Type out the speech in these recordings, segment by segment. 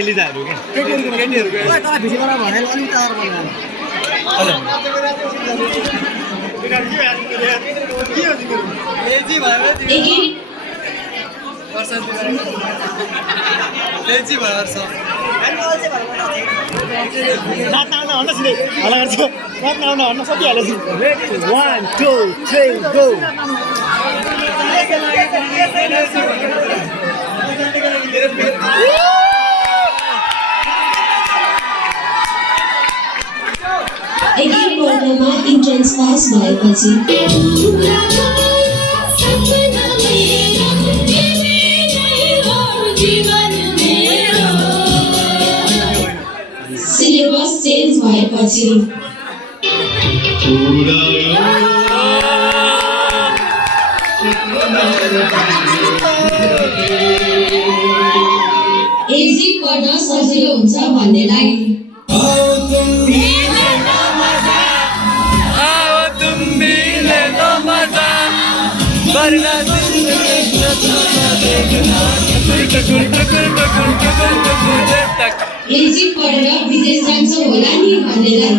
एलिजाहरू के केटीहरूको ओइ तँलाई भिडियोबाट भनेर अलिक टाढा बनाउनु एजी भयो एजी भयो वर्ष नाच्न आउन भन्न सिधै हल्ला गर्छ नाच्न आउन भन्न सकिहाल्छ 1 2 3 गो वर्गमा इन्ट्रेन्स पास भएपछि सिलेबस चेन्ज भएपछि एजी पढ्न सजिलो हुन्छ भन्नेलाई एजी पढेर विदेश जान्छ होला नि भन्नेलाई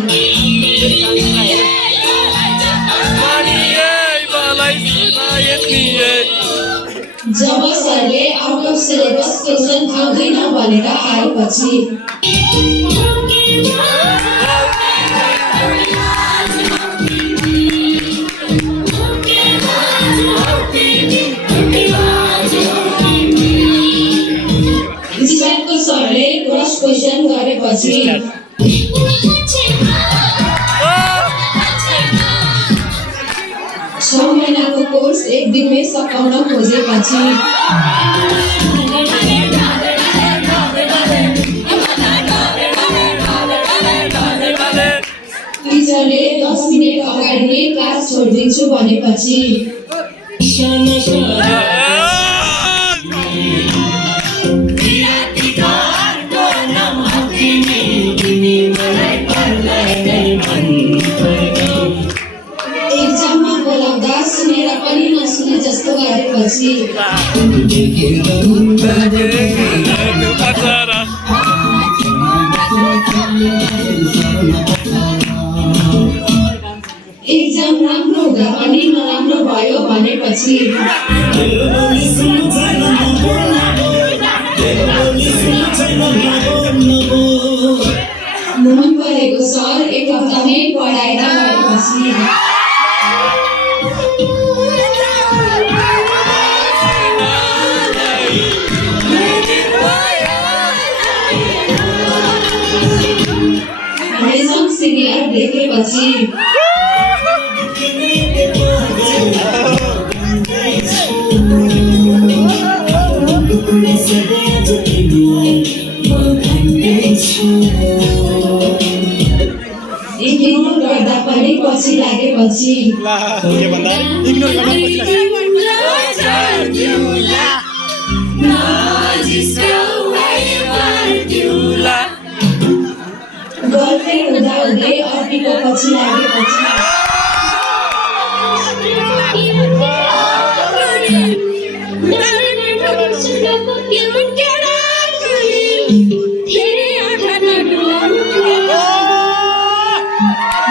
जब सरले आउट अफ सिलेबस क्वेसन आउँदैन भनेर आएपछि सरले क्रस क्वेसन गरेपछि 6 महिनाको कोर्स एक दिनमै सकाउन खोजेपछि टिचरले 10 मिनेट अगाडि नै क्लास छोडिदिन्छु भनेपछि एक्जाममा बोलाउँदा सुनेर पनि नसुने जस्तो गरेपछि एक्जाम राम्रो हुँदा पनि नराम्रो भयो भनेपछि मन परेको सर एक हप्तामै पढाएर गएपछि रेजम सिनियर देखेपछि इग्नोर गर्दा पनि पछि लागेपछि के भन्दा इग्नोर गर्दा पछि गर्लफ्रेन्ड हुँदा हुँदै अर्कीको पछि लागेपछि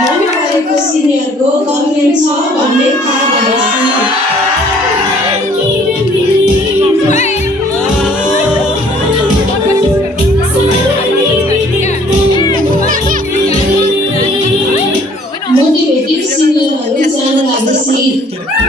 मन परेको सिनियरको गर्लफ्रेन्ड छ भन्ने थाहा भएपछि मोटिभेटिभ सिनियरहरू जान लागेपछि